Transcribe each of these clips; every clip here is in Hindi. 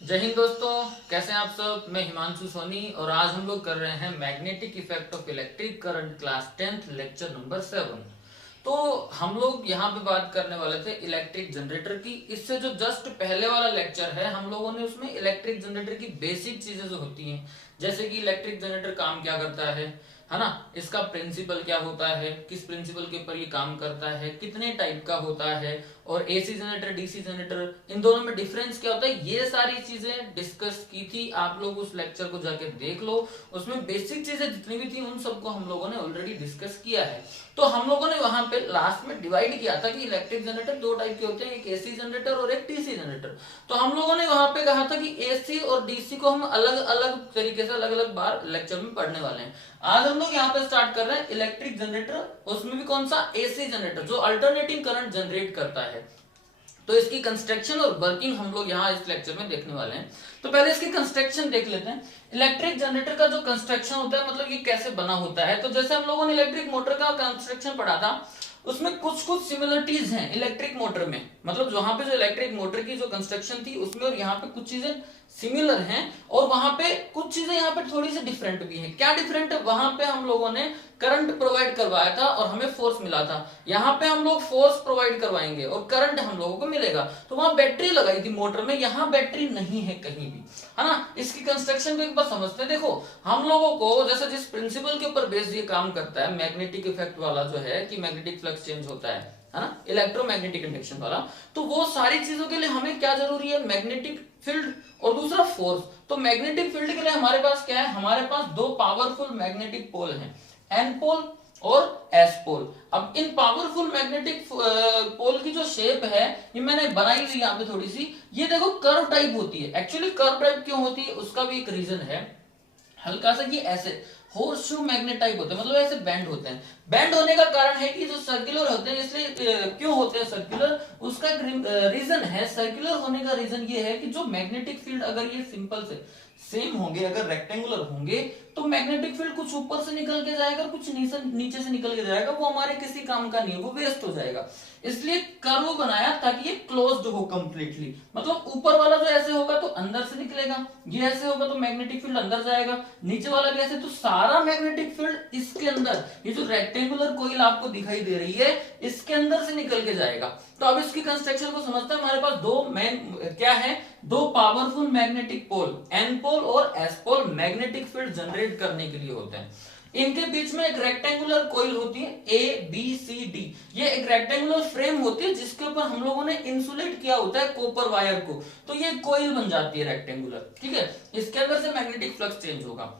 जय हिंद दोस्तों, कैसे हैं आप सब। मैं हिमांशु सोनी और आज हम लोग कर रहे हैं magnetic effect of electric current class 10th lecture number 7। तो हम लोग यहाँ पे बात करने वाले थे इलेक्ट्रिक जनरेटर की। इससे जो जस्ट पहले वाला लेक्चर है हम लोगों ने उसमें इलेक्ट्रिक जनरेटर की बेसिक चीजें जो होती हैं, जैसे कि इलेक्ट्रिक जनरेटर काम क्या करता है ना, इसका प्रिंसिपल क्या होता है, किस प्रिंसिपल के ऊपर ये काम करता है, कितने टाइप का होता है, और एसी जनरेटर डीसी जनरेटर इन दोनों में डिफरेंस क्या होता है, ये सारी चीजें डिस्कस की थी। आप लोग उस लेक्चर को जाके देख लो, उसमें बेसिक चीजें जितनी भी थी उन सबको हम लोगों ने ऑलरेडी डिस्कस किया है। तो हम लोगों ने वहां पे लास्ट में डिवाइड किया था कि इलेक्ट्रिक जनरेटर दो टाइप के होते हैं, एक एसी जनरेटर और एक डीसी जनरेटर। तो हम लोगों ने वहां पे कहा था कि एसी और डीसी को हम अलग अलग तरीके से अलग अलग बार लेक्चर में पढ़ने वाले हैं। आज हम लोग यहाँ पे स्टार्ट कर रहे हैं इलेक्ट्रिक जनरेटर, उसमें भी कौन सा, एसी जनरेटर, जो अल्टरनेटिंग करंट जनरेट करता है। तो इसकी कंस्ट्रक्शन और वर्किंग हम लोग यहाँ इस लेक्चर में देखने वाले हैं। तो पहले इसकी कंस्ट्रक्शन देख लेते हैं। इलेक्ट्रिक जनरेटर का जो कंस्ट्रक्शन होता है, मतलब ये कैसे बना होता है। तो जैसे हम लोगों ने इलेक्ट्रिक मोटर का कंस्ट्रक्शन पढ़ा था, उसमें कुछ कुछ सिमिलरिटीज हैं इलेक्ट्रिक मोटर में। मतलब वहां पे जो इलेक्ट्रिक मोटर की जो कंस्ट्रक्शन थी उसमें और यहाँ पे कुछ चीजें सिमिलर हैं, और वहां पे कुछ चीजें यहाँ पे थोड़ी सी डिफरेंट भी है। क्या डिफरेंट है, वहां पे हम लोगों ने करंट प्रोवाइड करवाया था और हमें फोर्स मिला था। यहाँ पे हम लोग फोर्स प्रोवाइड करवाएंगे और करंट हम लोगों को मिलेगा। तो वहां बैटरी लगाई थी मोटर में, यहाँ बैटरी नहीं है कहीं भी, है ना। इसकी कंस्ट्रक्शन को एक बार समझते हैं। देखो हम लोगों को जैसे जिस प्रिंसिपल के ऊपर बेस्ड ये काम करता है, मैग्नेटिक इफेक्ट वाला जो है कि मैग्नेटिक फ्लक्स चेंज होता है ना, इलेक्ट्रोमैग्नेटिक इंडक्शन वाला। तो वो सारी चीजों के लिए हमें क्या जरूरी है, मैग्नेटिक फील्ड और दूसरा फोर्स। तो मैग्नेटिक फील्ड के लिए हमारे पास क्या है, हमारे पास दो पावरफुल मैग्नेटिक पोल हैं, एन पोल और एस पोल। अब इन पावरफुल मैग्नेटिक पोल की जो शेप है ये मैंने बनाई हुई यहाँ पे थोड़ी सी, ये देखो कर्व टाइप होती है। एक्चुअली कर्व टाइप क्यों होती है उसका भी एक रीजन है। हल्का सा ये ऐसे हॉर्स शू मैग्नेट टाइप होते हैं, मतलब ऐसे बैंड होते हैं। बैंड होने का कारण है कि जो सर्कुलर होते हैं, इसलिए क्यों होते हैं सर्कुलर, उसका एक रीजन है। सर्कुलर होने का रीजन ये है कि जो मैग्नेटिक फील्ड अगर ये सिंपल से सेम होंगे, अगर रेक्टेंगुलर होंगे, तो मैग्नेटिक फील्ड कुछ ऊपर से निकल के जाएगा, कुछ नीचे से निकल के जाएगा, वो हमारे किसी काम का नहीं है, वो वेस्ट हो जाएगा। इसलिए कर्व बनाया ताकि ये क्लोज्ड हो कंप्लीटली। मतलब ऊपर वाला जो ऐसे होगा तो अंदर से निकलेगा, ये ऐसे होगा तो मैग्नेटिक फील्ड अंदर जाएगा, नीचे वाला भी ऐसे, तो सारा मैग्नेटिक फील्ड इसके अंदर, ये जो रेक्टेंगुलर कोइल आपको दिखाई दे रही है इसके अंदर से निकल के जाएगा। तो अब इसकी कंस्ट्रक्शन को समझते हैं। हमारे पास दो मेन क्या है, दो powerful magnetic pole, N pole और S pole, magnetic field generate करने के लिए होते हैं। इनके बीच में एक रेक्टेंगुलर कोइल होती है, ए बी सी डी। ये एक रेक्टेंगुलर फ्रेम होती है जिसके ऊपर हम लोगों ने इंसुलेट किया होता है कॉपर वायर को, तो ये कोइल बन जाती है रेक्टेंगुलर, ठीक है। इसके अंदर से मैग्नेटिक फ्लक्स चेंज होगा।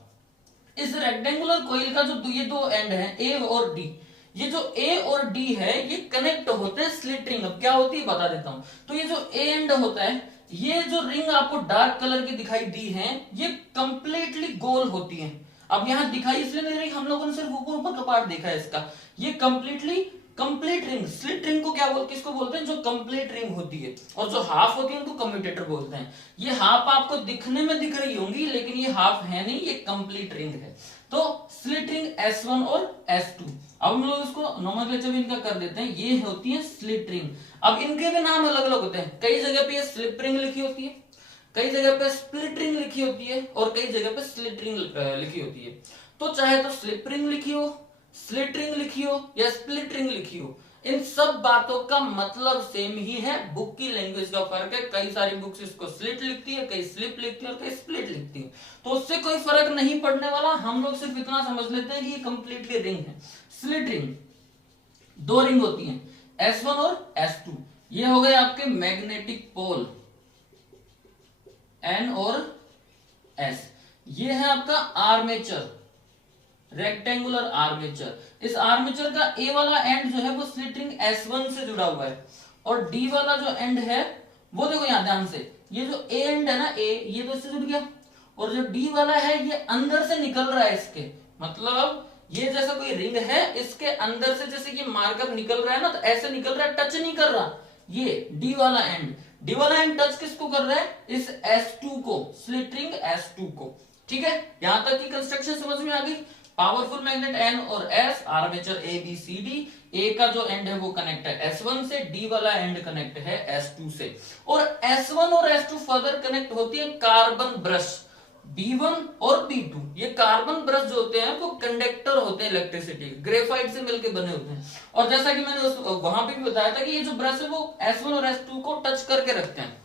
इस रेक्टेंगुलर कोइल का जो ये दो एंड है ए और डी, ये जो ए और डी है ये कनेक्ट होते हैं स्लिट रिंग। अब क्या होती है बता देता हूं। तो ये जो ए एंड होता है, ये जो रिंग आपको डार्क कलर की दिखाई दी है, ये कंप्लीटली गोल होती है। अब यहां दिखाई इसलिए नहीं रही, हम लोगों ने सिर्फ ऊपर ऊपर का पार्ट देखा है इसका। ये completely complete ring, slit ring को क्या बोलते, किसको बोलते हैं, जो कंप्लीट रिंग होती है। और जो हाफ होती है उनको कम्यूटेटर बोलते हैं। ये हाफ आपको दिखने में दिख रही होंगी लेकिन ये हाफ है नहीं, ये कंप्लीट रिंग है। तो स्लिट रिंग S1 और S2। अब हम लोग इसको नोमेनक्लेचर भी इनका कर देते हैं, ये होती है स्लिट रिंग। अब इनके भी नाम अलग अलग होते हैं। कई जगह पे ये स्लिप रिंग लिखी होती है, कई जगह पे स्प्लिट रिंग लिखी होती है, और कई जगह पे स्लिट रिंग लिखी होती है। तो चाहे तो स्लिप रिंग लिखी हो, स्लिट रिंग लिखी हो या स्प्लिट रिंग लिखी हो, इन सब बातों का मतलब सेम ही है। बुक की लैंग्वेज का फर्क है। कई सारी बुक्स इसको स्लिट लिखती है, कई स्लिप लिखती है और कई स्प्लिट लिखती है। तो उससे कोई फर्क नहीं पड़ने वाला। हम लोग सिर्फ इतना समझ लेते हैं कि ये कंप्लीटली रिंग है। स्लिट रिंग, दो रिंग होती हैं, S1 और S2। ये हो गए आपके मैग्नेटिक पोल, N और S। ये है आपका आर्मेचर, रेक्टेंगुलर आर्मेचर। इस आर्मेचर का ए वाला एंड जो है वो स्लिट रिंग S1 से जुड़ा हुआ है, और डी वाला जो एंड है वो देखो यहां ध्यान से, ये जो ए एंड है ना, ए, ये तो इससे जुड़ गया, और जो डी वाला है ये अंदर से निकल रहा है इसके। मतलब ये जैसा कोई रिंग है, इसके अंदर से जैसे ये मार्कर निकल रहा है ना, तो ऐसे निकल रहा है, टच नहीं कर रहा। ये डी वाला एंड, डी वाला एंड टच किसको कर रहा है, इस S2 को, स्लिट रिंग S2 को। ठीक है, यहां तक की कंस्ट्रक्शन समझ में आ गई। पावरफुल मैग्नेट N और S, armature A B C D, ए का जो एंड है वो कनेक्ट है S1 से, डी वाला एंड कनेक्ट है S2 से, और S1 और S2 फर्दर कनेक्ट होती है कार्बन ब्रश B1 और B2। ये कार्बन ब्रश जो होते हैं वो कंडक्टर होते हैं इलेक्ट्रिसिटी, ग्रेफाइट से मिलकर बने होते हैं। और जैसा कि मैंने वहां पे भी बताया था कि ये जो ब्रश है वो S1 और S2 को टच करके रखते हैं,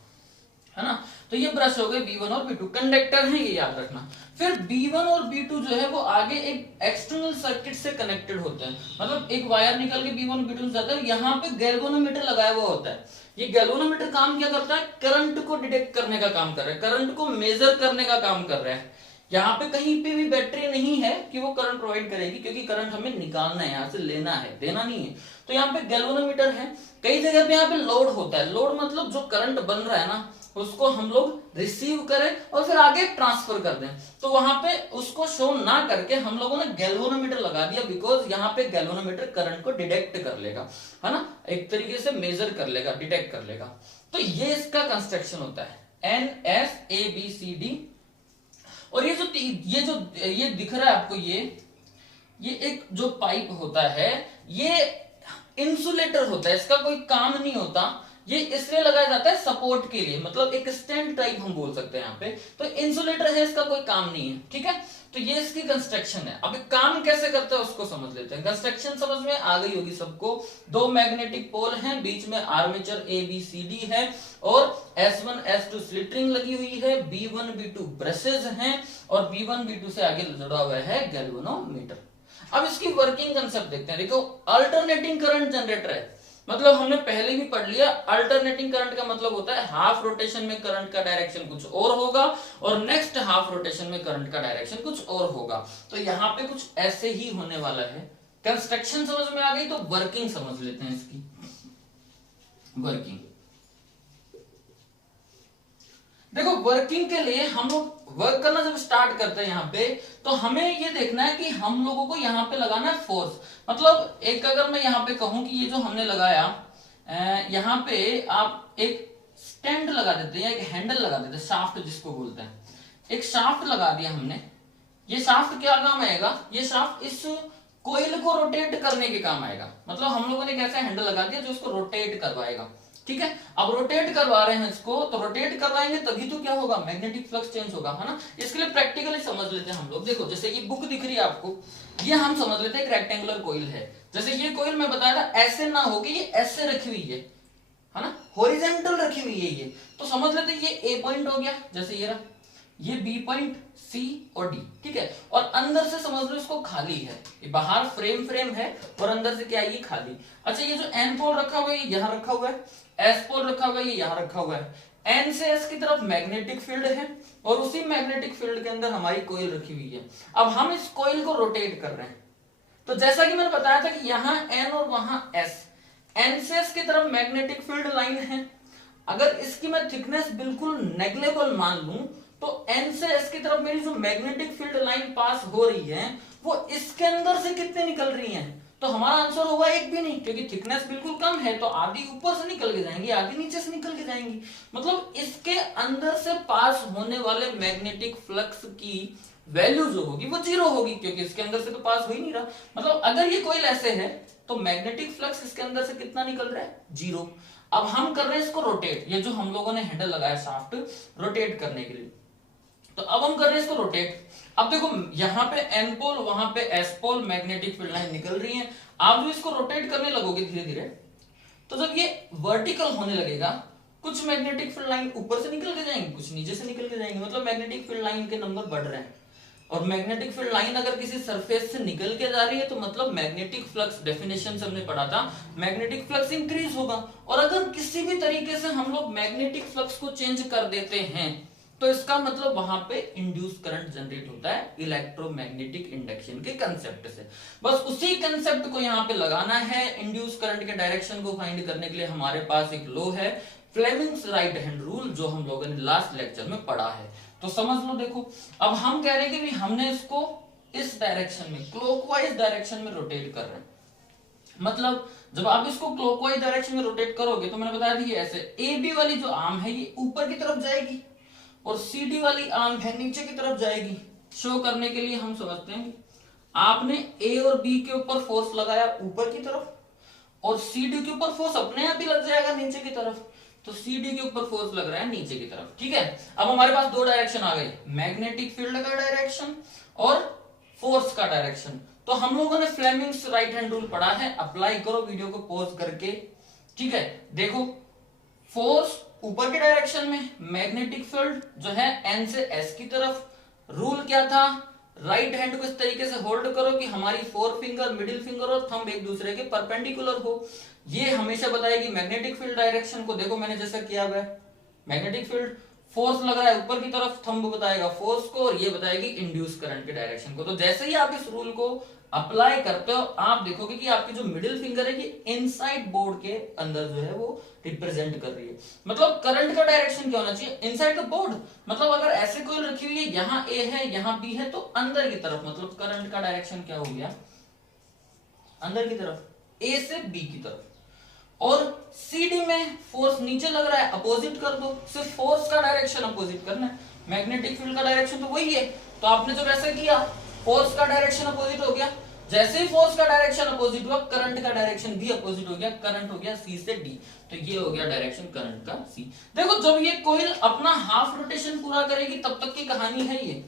है ना। तो ये ब्रश हो गए B1 और B2, कंडक्टर है, ये याद रखना। फिर B1 और B2 जो है वो आगे एक एक्सटर्नल सर्किट से कनेक्टेड होते हैं, मतलब एक वायर निकल के B1 और B2 से जाता है, यहाँ पे गैल्वेनोमीटर लगाया हुआ होता है। ये गैल्वेनोमीटर काम क्या करता है, करंट को डिटेक्ट करने का काम कर रहा है, करंट को मेजर करने का काम कर रहा है। यहाँ पे कहीं पे भी बैटरी नहीं है कि वो करंट प्रोवाइड करेगी, क्योंकि करंट हमें निकालना है, यहाँ से लेना है, देना नहीं है। तो यहाँ पे गैल्वेनोमीटर है। कई जगह पे यहाँ पे लोड होता है, लोड मतलब जो करंट बन रहा है ना उसको हम लोग रिसीव करें और फिर आगे ट्रांसफर कर दें। तो वहां पे उसको शो ना करके हम लोगों ने गैल्वेनोमीटर लगा दिया, बिकॉज यहाँ पे गैल्वेनोमीटर करंट को डिटेक्ट कर लेगा, है ना, एक तरीके से मेजर कर लेगा, डिटेक्ट कर लेगा। तो ये इसका कंस्ट्रक्शन होता है NSABCD। और ये दिख रहा है आपको, ये एक जो पाइप होता है ये इंसुलेटर होता है, इसका कोई काम नहीं होता, ये इसलिए लगाया जाता है सपोर्ट के लिए, मतलब एक स्टैंड टाइप हम बोल सकते हैं यहाँ पे। तो इंसुलेटर है, इसका कोई काम नहीं है, ठीक है। तो ये इसकी कंस्ट्रक्शन है। अब काम कैसे करता है उसको समझ लेते हैं। कंस्ट्रक्शन समझ में आ गई होगी सबको। दो मैग्नेटिक पोल हैं, बीच में आर्मेचर ABCD है और S1 S2 स्लिटरिंग लगी हुई है, B1 B2 ब्रशेज हैं और B1 B2 से आगे जुड़ा हुआ है गैल्वेनोमीटर। अब इसकी वर्किंग कंसेप्ट देखते हैं। देखो, अल्टरनेटिंग करंट जनरेटर है, मतलब हमने पहले भी पढ़ लिया। अल्टरनेटिंग करंट का मतलब होता है हाफ रोटेशन में करंट का डायरेक्शन कुछ और होगा और नेक्स्ट हाफ रोटेशन में करंट का डायरेक्शन कुछ और होगा। तो यहाँ पे कुछ ऐसे ही होने वाला है। कंस्ट्रक्शन समझ में आ गई, तो वर्किंग समझ लेते हैं इसकी। वर्किंग देखो, वर्किंग के लिए हम लोग वर्क करना जब स्टार्ट करते हैं यहाँ पे, तो हमें ये देखना है कि हम लोगों को यहाँ पे लगाना है फोर्स। मतलब एक अगर मैं यहाँ पे कहूं कि ये जो हमने लगाया, यहाँ पे आप एक स्टैंड लगा देते हैं या एक हैंडल लगा देते हैं, शाफ्ट जिसको बोलते हैं, एक शाफ्ट लगा दिया हमने। ये शाफ्ट क्या काम आएगा, ये शाफ्ट इस कोयल को रोटेट करने के काम आएगा। मतलब हम लोगों ने एक ऐसा हैंडल लगा दिया जो इसको रोटेट करवाएगा, ठीक है। अब रोटेट करवा रहे हैं इसको, तो रोटेट करवाएंगे तभी तो क्या होगा, मैग्नेटिक फ्लक्स चेंज होगा, है ना। इसके लिए प्रैक्टिकली समझ लेते हैं हम लोग। देखो, जैसे ये बुक दिख रही है आपको, ये हम समझ लेते हैं एक रेक्टेंगुलर कोइल है। जैसे ये कोइल मैं बताया था ऐसे ना होगी, ये ऐसे रखी हुई है ना, हॉरिजॉन्टल रखी हुई है ये। तो समझ लेते हैं ये A पॉइंट हो गया, जैसे ये रहा, ये B पॉइंट, C और D, ठीक है। और अंदर से समझ लो इसको खाली है, ये बाहर फ्रेम है और अंदर से क्या है, ये खाली। अच्छा, ये जो N पोल रखा हुआ है ये यहाँ रखा हुआ है, S पोल रखा हुआ है ये यहाँ रखा हुआ है। N से S की तरफ मैग्नेटिक फील्ड है और उसी मैग्नेटिक फील्ड के अंदर हमारी कोइल रखी हुई है। अब हम इस कोइल को रोटेट कर रहे हैं। तो जैसा कि मैंने बताया था कि यहाँ N और वहां S, N से S की तरफ मैग्नेटिक फील्ड लाइन है। अगर इसकी मैं थिकनेस बिल्कुल नेग्लेबल मान लूं, तो N से S की तरफ मेरी जो मैग्नेटिक फील्ड लाइन पास हो रही है वो इसके अंदर से कितने निकल रही हैं, तो हमारा आंसर होगा एक भी नहीं, क्योंकि थिकनेस बिल्कुल कम है। तो आधी ऊपर से निकल के जाएंगी, आधी नीचे से निकल के जाएंगी। मतलब इसके अंदर से पास होने वाले मैग्नेटिक फ्लक्स की वैल्यू जो होगी वो 0 होगी, क्योंकि इसके अंदर से तो पास हो ही नहीं रहा। मतलब अगर ये कोइल ऐसे है तो मैग्नेटिक फ्लक्स इसके अंदर से कितना निकल रहा है, 0। अब हम कर रहे हैं इसको रोटेट, ये जो हम लोगों ने हैंडल लगाया शाफ्ट रोटेट करने के लिए, तो अब हम कर रहे हैं इसको रोटेट। अब देखो, यहाँ पे N पोल, वहां पे S पोल, मैग्नेटिक फील्ड लाइन निकल रही है। आप जो इसको रोटेट करने लगोगे धीरे धीरे, तो जब ये वर्टिकल होने लगेगा, कुछ मैग्नेटिक फील्ड लाइन ऊपर से निकल के जाएंगी, कुछ नीचे से निकल के जाएंगी। मतलब मैग्नेटिक फील्ड लाइन के नंबर बढ़ रहे हैं। और मैग्नेटिक फील्ड लाइन अगर किसी सरफेस से निकल के जा रही है तो मतलब मैग्नेटिक फ्लक्स, डेफिनेशन से हमने पढ़ा था, मैग्नेटिक फ्लक्स इंक्रीज होगा। और अगर किसी भी तरीके से हम लोग मैग्नेटिक फ्लक्स को चेंज कर देते हैं तो इसका मतलब वहां पे इंड्यूस करंट जनरेट होता है इलेक्ट्रोमैग्नेटिक इंडक्शन के कंसेप्ट से। बस उसी कंसेप्ट को यहाँ पे लगाना है। इंड्यूस करंट के डायरेक्शन को फाइंड करने के लिए हमारे पास एक लॉ है, फ्लेमिंग्स राइट हैंड रूल, जो हम लोगों ने लास्ट लेक्चर में पढ़ा है। तो समझ लो। देखो, अब हम कह रहे हैं कि हमने इसको इस डायरेक्शन में, क्लॉकवाइज डायरेक्शन में रोटेट कर रहे हैं। मतलब जब आप इसको क्लॉकवाइज डायरेक्शन में रोटेट करोगे तो मैंने बताया था ऐसे AB वाली जो आर्म है ये ऊपर की तरफ जाएगी और CD वाली आर्म है नीचे की तरफ जाएगी। शो करने के लिए हम समझते हैं कि आपने A और B के ऊपर फोर्स लगाया ऊपर की तरफ और सी डी के ऊपर फोर्स अपने आप ही लग जाएगा नीचे की तरफ, तो सी डी के ऊपर फोर्स लग रहा है नीचे की तरफ। ठीक है, अब हमारे पास दो डायरेक्शन आ गए, मैग्नेटिक फील्ड का डायरेक्शन और फोर्स का डायरेक्शन। तो हम लोगों ने फ्लेमिंग्स राइट हैंड रूल पढ़ा है, अप्लाई करो वीडियो को पॉज करके। ठीक है, देखो फोर्स ऊपर के डायरेक्शन में, मैग्नेटिक फील्ड जो है एन से एस की तरफ। रूल क्या था, राइट हैंड को इस तरीके से होल्ड करो कि हमारी फोर फिंगर, मिडिल फिंगर और थंब एक दूसरे के परपेंडिकुलर हो। ये हमेशा बताएगी मैग्नेटिक फील्ड डायरेक्शन को। देखो मैंने जैसा किया हुआ है, मैग्नेटिक फील्ड फोर्स लग रहा है ऊपर की तरफ, थंब बताएगा फोर्स को और ये बताएगी इंड्यूस करंट के डायरेक्शन को। तो जैसे ही आप इस रूल को अप्लाई करते हो आप देखोगे कि आपकी जो मिडिल फिंगर है कि इनसाइड बोर्ड के अंदर जो है वो रिप्रेजेंट कर रही है। मतलब करंट का डायरेक्शन क्या होना चाहिए, इनसाइड द बोर्ड। मतलब अगर ऐसे कोई रखी हुई है, यहाँ ए है यहाँ बी है, तो अंदर की तरफ, मतलब करंट का डायरेक्शन क्या हो गया, अंदर की तरफ, ए से बी की तरफ। और सीडी में फोर्स नीचे लग रहा है, अपोजिट कर दो, सिर्फ फोर्स का डायरेक्शन अपोजिट करना है। मैग्नेटिक फील्ड का डायरेक्शन तो वही है, तो आपने जब ऐसे किया फोर्स का डायरेक्शन अपोजिट हो गया। जैसे ही फोर्स का डायरेक्शन अपोजिट हुआ, करंट का डायरेक्शन भी अपोजिट हो गया, करंट हो गया सी से डी। तो ये हो गया डायरेक्शन करंट का सी। देखो जब ये कोइल अपना हाफ रोटेशन पूरा करेगी तब तक की कहानी है ये,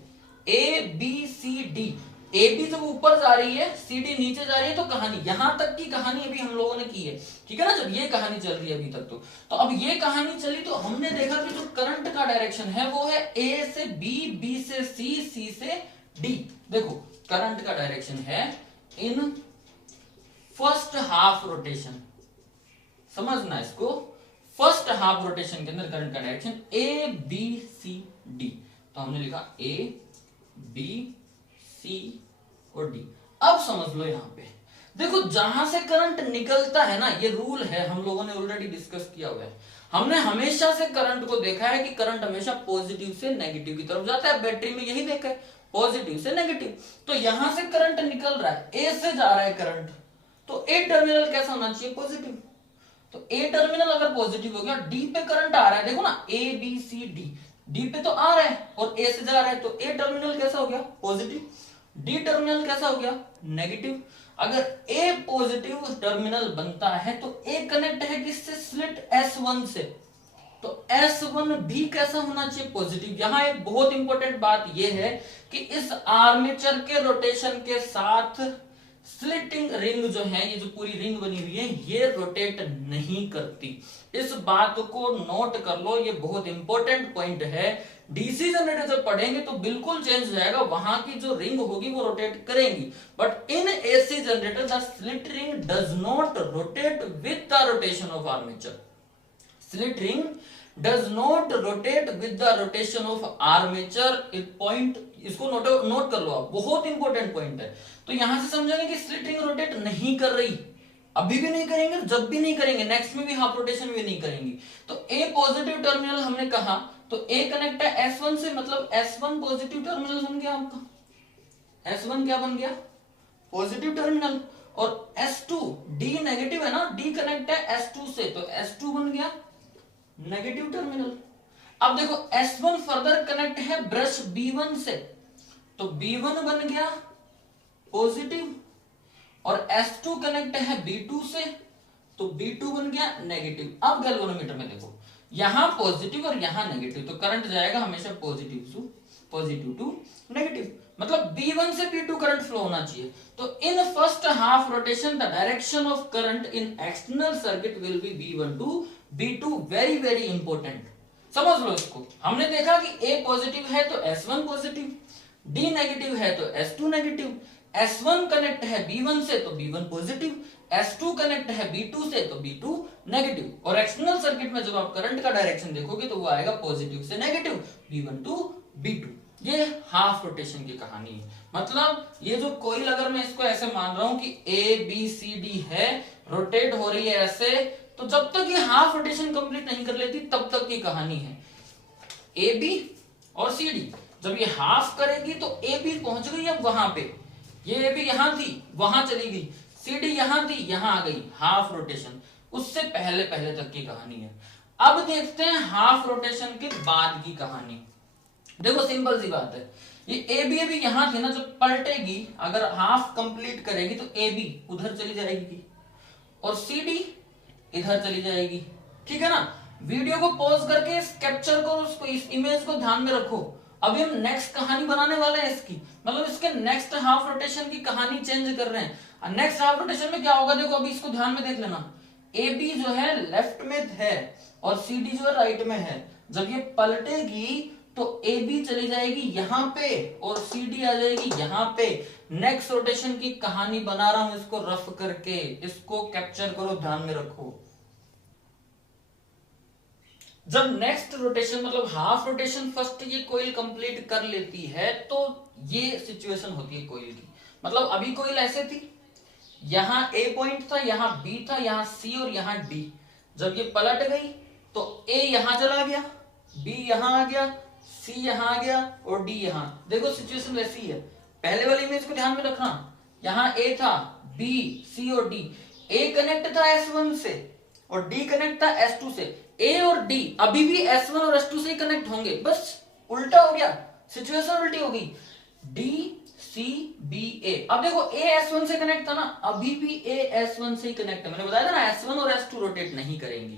A B C D. A B जब ऊपर जा रही है, सी डी नीचे जा रही है, तो कहानी यहां तक की कहानी अभी हम लोगों ने की है। ठीक है ना, जब ये कहानी चल रही है अभी तक तो अब ये कहानी चली तो हमने देखा कि जो करंट का डायरेक्शन है वो है ए से बी, बी से सी, सी से डी। देखो करंट का डायरेक्शन है इन फर्स्ट हाफ रोटेशन, समझना इसको, फर्स्ट हाफ रोटेशन के अंदर करंट का direction A B C D. तो हमने लिखा ए बी सी और डी। अब समझ लो यहां पे देखो जहां से करंट निकलता है ना, ये रूल है हम लोगों ने ऑलरेडी डिस्कस किया हुआ है। हमने हमेशा से करंट को देखा है कि करंट हमेशा पॉजिटिव से नेगेटिव की तरफ जाता है, बैटरी में यही देखा है, पॉजिटिव से नेगेटिव। तो यहां से करंट निकल रहा है, ए से जा रहा है करंट, तो ए टर्मिनल कैसा होना चाहिए, पॉजिटिव। तो ए टर्मिनल अगर पॉजिटिव हो गया, डी पे करंट आ रहा है, देखो ना A B C D, D पे तो आ रहा है और ए से जा रहा है, तो ए टर्मिनल कैसा हो गया, पॉजिटिव। डी टर्मिनल कैसा हो गया, नेगेटिव। अगर ए पॉजिटिव टर्मिनल बनता है तो ए कनेक्ट है किससे, स्लिट S1 से, तो S1 भी कैसा होना चाहिए, पॉजिटिव। यहां एक बहुत इंपॉर्टेंट बात यह है कि इस आर्मेचर के रोटेशन के साथ स्लिटिंग रिंग जो है, ये जो पूरी रिंग बनी हुई है, ये रोटेट नहीं करती। इस बात को नोट कर लो, ये बहुत इंपॉर्टेंट पॉइंट है। डीसी जनरेटर जब पढ़ेंगे तो बिल्कुल चेंज हो जाएगा, वहां की जो रिंग होगी वो रोटेट करेंगी, but in AC generator the slit ring does not rotate with the rotation of armature. Slit ring does not rotate with the rotation of armature. Point इसको नोट कर लो आप, बहुत इंपॉर्टेंट पॉइंट है। तो यहां से समझेंगे कि स्लिट रिंग रोटेट नहीं कर रही, अभी भी नहीं करेंगे, जब भी नहीं करेंगे, नेक्स्ट में भी हाफ रोटेशन भी नहीं करेंगी। तो ए पॉजिटिव टर्मिनल हमने कहा, तो ए कनेक्ट है S1 से, मतलब S1 पॉजिटिव टर्मिनल बन गया आपका। S1 क्या बन गया, पॉजिटिव टर्मिनल। और S2 डी नेगेटिव है ना, डी कनेक्ट है S2 से, तो S2 बन गया नेगेटिव टर्मिनल। अब देखो S1 फर्दर कनेक्ट है ब्रश B1 से, तो B1 बन गया पॉजिटिव, और S2 कनेक्ट है B2 से, तो B2 बन गया नेगेटिव। अब गैल्वेनोमीटर में देखो, यहां पॉजिटिव और यहां नेगेटिव, तो करंट जाएगा हमेशा पॉजिटिव टू नेगेटिव, मतलब B1 से B2 करंट फ्लो होना चाहिए। तो in first half rotation the direction of current in external circuit will be B1 to B2, very very important, समझ लो इसको। हमने देखा कि A पॉजिटिव है तो S1 पॉजिटिव, D नेगेटिव है तो S2 नेगेटिव, S1 कनेक्ट है B1 से तो B1 पॉजिटिव, S2 कनेक्ट है B2 से तो B2 नेगेटिव। और एक्सटर्नल सर्किट में जब आप करंट का डायरेक्शन देखोगे तो वो आएगा पॉजिटिव से नेगेटिव, B1 टू B2। ये हाफ रोटेशन की कहानी है। मतलब ये जो कोइल, अगर मैं इसको ऐसे मान रहा हूं कि A B C D है, रोटेट हो रही है ऐसे, तो जब तक ये हाफ रोटेशन कंप्लीट नहीं कर लेती तब तक की कहानी है। ए बी और सी डी जब ये हाफ करेगी तो ए बी पहुंच गई अब वहां पे, ये ए बी यहां थी वहां चली गई, सी डी यहां थी यहां आ गई, हाफ रोटेशन। उससे पहले पहले तक की कहानी है। अब देखते हैं हाफ रोटेशन के बाद की कहानी। देखो सिंपल सी बात है, ये ए बी अभी यहां थी ना, जब पलटेगी अगर हाफ कंप्लीट करेगी तो ए बी उधर चली जाएगी और CD इधर चली जाएगी। ठीक है ना। वीडियो को पॉज करके इस कैप्चर को, उसको, इस इमेज को ध्यान में रखो। अभी हम नेक्स्ट कहानी बनाने वाले हैं इसकी, मतलब इसके नेक्स्ट हाफ रोटेशन की कहानी चेंज कर रहे हैं। नेक्स्ट हाफ रोटेशन में क्या होगा देखो, अभी इसको ध्यान में देख लेना। AB जो है लेफ्ट में है और CD जो है राइट में है। जब ये पलटेगी तो AB चली जाएगी यहां पे और CD आ जाएगी यहां पे। नेक्स्ट रोटेशन की कहानी बना रहा हूं इसको रफ करके, इसको कैप्चर करो, ध्यान में रखो। जब नेक्स्ट रोटेशन मतलब हाफ रोटेशन फर्स्ट ये कोइल कंप्लीट कर लेती है तो ये सिचुएशन होती है कोइल की। मतलब अभी कोइल ऐसे थी, यहां A पॉइंट था, यहां B था, यहां C और यहां D। जब ये पलट गई तो A यहां चला गया, B यहां आ गया, C यहां आ गया और D यहां। देखो सिचुएशन वैसी है। पहले वाली इमेज को ध्यान में रखना, यहां A था, B, C और D। A कनेक्ट था S1 से और D कनेक्ट था S2 से। A और D अभी भी S1 और S2 से कनेक्ट होंगे, बस उल्टा हो गया, सिचुएशन उल्टी हो गई। D C B A। अब देखो A S1 से कनेक्ट था ना, अभी भी A S1 से ही कनेक्ट है। मैंने बताया था ना S1 और S2 रोटेट नहीं करेंगी,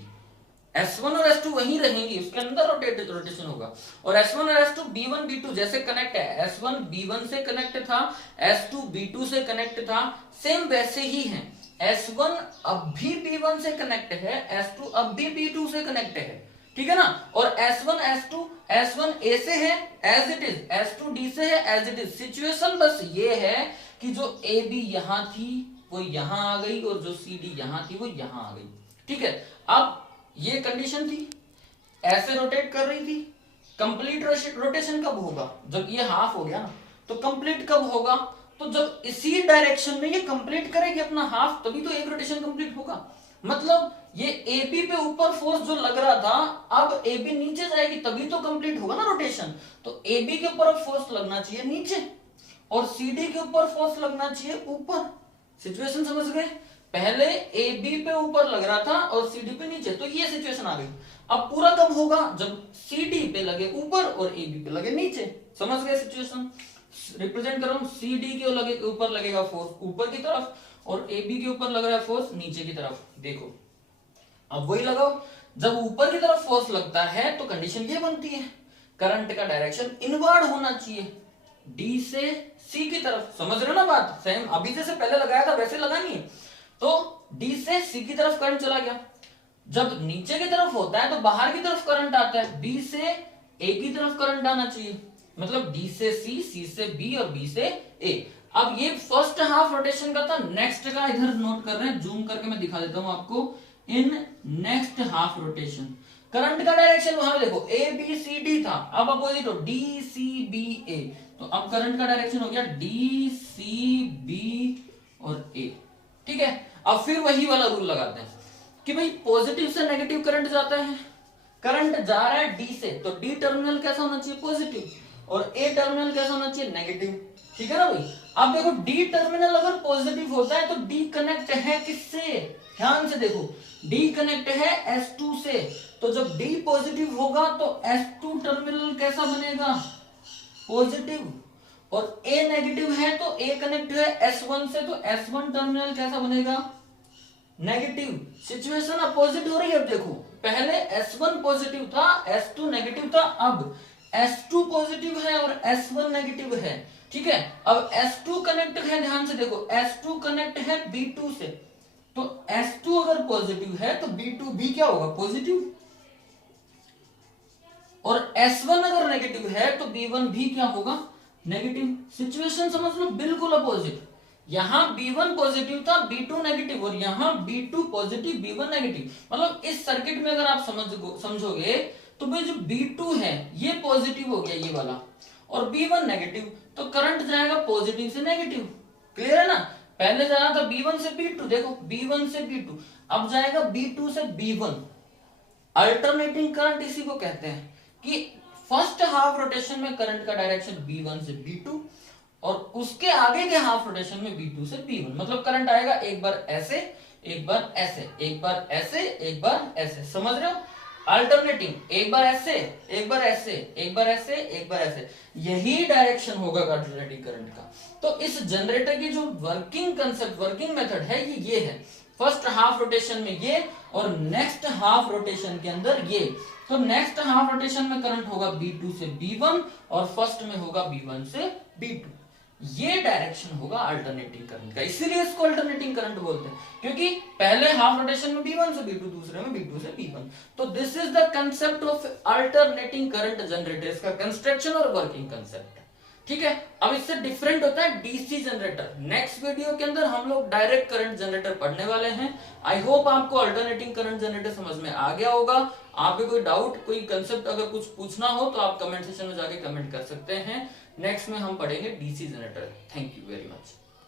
S1 और S2 वहीं रहेंगी, उसके अंदर रोटेशन होगा। और S1 और S2 B1 B2 जैसे कनेक्ट है, S1 B1 से कनेक्ट था, S2 B2 से कनेक्ट था, सेम वैसे ही है। S1 अब भी B1 से कनेक्ट है, S2 अब भी B2 से कनेक्ट है। ठीक है ना। और S1 S2 S1 A से है as it is, S2 D से है एज इट इज। सिचुएशन बस ये है कि जो AB यहां थी वो यहां आ गई और जो CD यहां थी वो यहां आ गई। ठीक है। अब ये कंडीशन थी, ऐसे रोटेट कर रही थी। कंप्लीट रोटेशन कब होगा, जब ये हाफ हो गया ना। तो कंप्लीट कब होगा, तो जब इसी डायरेक्शन में ये कंप्लीट करेगी अपना हाफ, तभी तो एक रोटेशन कंप्लीट होगा। मतलब ये AB पे ऊपर फोर्स जो लग रहा था, अब AB नीचे जाएगी तभी तो कंप्लीट होगा ना रोटेशन। तो AB के ऊपर फोर्स लगना चाहिए नीचे और CD के ऊपर फोर्स लगना चाहिए ऊपर। सिचुएशन समझ गए। पहले AB पे ऊपर लग रहा था और CD पे नीचे, तो ये सिचुएशन आ गई। अब पूरा कब होगा, जब CD पे लगे ऊपर और AB पे लगे नीचे। समझ गए सिचुएशन। रिप्रेजेंट कर रहा हूं, CD के ऊपर लगेगा फोर्स ऊपर की तरफ और AB के ऊपर लग रहा है फोर्स नीचे की तरफ। देखो अब वही लगाओ, जब ऊपर की तरफ फोर्स लगता है तो कंडीशन ये बनती है, करंट का डायरेक्शन इनवर्ड होना चाहिए, D से C की तरफ। समझ रहे हो ना बात, सेम अभी जैसे पहले लगाया था वैसे लगानी है। तो D से C की तरफ करंट चला गया। जब नीचे की तरफ होता है तो बाहर की तरफ करंट आता है, B से A की तरफ करंट आना चाहिए। मतलब D से C, C से B और B से A। अब ये फर्स्ट हाफ रोटेशन का था। नेक्स्ट का इधर नोट कर रहे हैं, जूम करके मैं दिखा देता हूं आपको। In next half rotation current का डायरेक्शन वहां देखो A B C D था, अब अपोजिट हो D C B A। तो अब करंट का डायरेक्शन हो गया D C B और A। ठीक है। अब फिर वही वाला रूल लगाते हैं कि भाई पॉजिटिव से नेगेटिव करंट जाता है, करंट जा रहा है D से, तो D टर्मिनल कैसा होना चाहिए, पॉजिटिव, और A टर्मिनल कैसा होना चाहिए, नेगेटिव। ठीक है ना भाई। अब देखो D टर्मिनल अगर पॉजिटिव होता है तो D कनेक्ट है किससे, ध्यान से देखो, D कनेक्ट है S2 से। तो जब D पॉजिटिव होगा तो S2 टर्मिनल कैसा बनेगा, पॉजिटिव, और A नेगेटिव है तो A कनेक्ट है S1 से, तो S1 टर्मिनल कैसा बनेगा, नेगेटिव। सिचुएशन अपोजिट हो रही है। अब देखो पहले S1 पॉजिटिव था, S2 नेगेटिव था, अब S2 पॉजिटिव है और S1 नेगेटिव है। ठीक है। अब S2 कनेक्ट है, ध्यान से देखो, S2 कनेक्ट है B2 से, तो S2 अगर पॉजिटिव है तो B2 भी क्या होगा, पॉजिटिव, और S1 अगर नेगेटिव है तो B1 भी क्या होगा, नेगेटिव। सिचुएशन समझ लो बिल्कुल अपोजिट। यहां B1 पॉजिटिव था, B2 नेगेटिव, और यहां B2 पॉजिटिव, B1 नेगेटिव। मतलब इस सर्किट में अगर आप समझोगे तो भाई जो B2 है ये पॉजिटिव हो गया ये वाला, और B1 नेगेटिव, तो करंट जाएगा पॉजिटिव से नेगेटिव। क्लियर है ना। पहले जाना था B1 से B2, देखो B1 से B2, अब जाएगा B2 से B1। अल्टरनेटिंग करंट इसी को कहते हैं कि फर्स्ट हाफ रोटेशन में करंट का डायरेक्शन B1 से B2 और उसके आगे के हाफ रोटेशन में B2 से B1। मतलब करंट आएगा एक बार ऐसे, एक बार ऐसे, एक बार ऐसे, एक बार ऐसे। समझ रहे हो, अल्टरनेटिंग, एक बार ऐसे, एक बार ऐसे, एक बार ऐसे, एक बार ऐसे। यही डायरेक्शन होगा अल्टरनेटिंग करंट का। तो इस जनरेटर की जो वर्किंग कंसेप्ट, वर्किंग मेथड है ये है फर्स्ट हाफ रोटेशन में ये और नेक्स्ट हाफ रोटेशन के अंदर ये। तो नेक्स्ट हाफ रोटेशन में करंट होगा B2 से B1 और फर्स्ट में होगा B1 से B2। ये डायरेक्शन होगा अल्टरनेटिंग करंट का, इसीलिए इसको अल्टरनेटिंग करंट बोलते हैं, क्योंकि पहले हाफ रोटेशन में B1 से B2, दूसरे में B2 से B1। तो this is the concept of alternating current generator, इसका कंस्ट्रक्शन और वर्किंग कंसेप्ट। ठीक है, अब इससे डिफरेंट होता है डीसी जनरेटर। नेक्स्ट वीडियो के अंदर हम लोग डायरेक्ट करंट जनरेटर पढ़ने वाले हैं। आई होप आपको अल्टरनेटिंग करंट जनरेटर समझ में आ गया होगा। आप कोई डाउट, कोई कंसेप्ट अगर कुछ पूछना हो तो आप कमेंट सेक्शन में जाके कमेंट कर सकते हैं। नेक्स्ट में हम पढ़ेंगे DC generator. Thank you very much.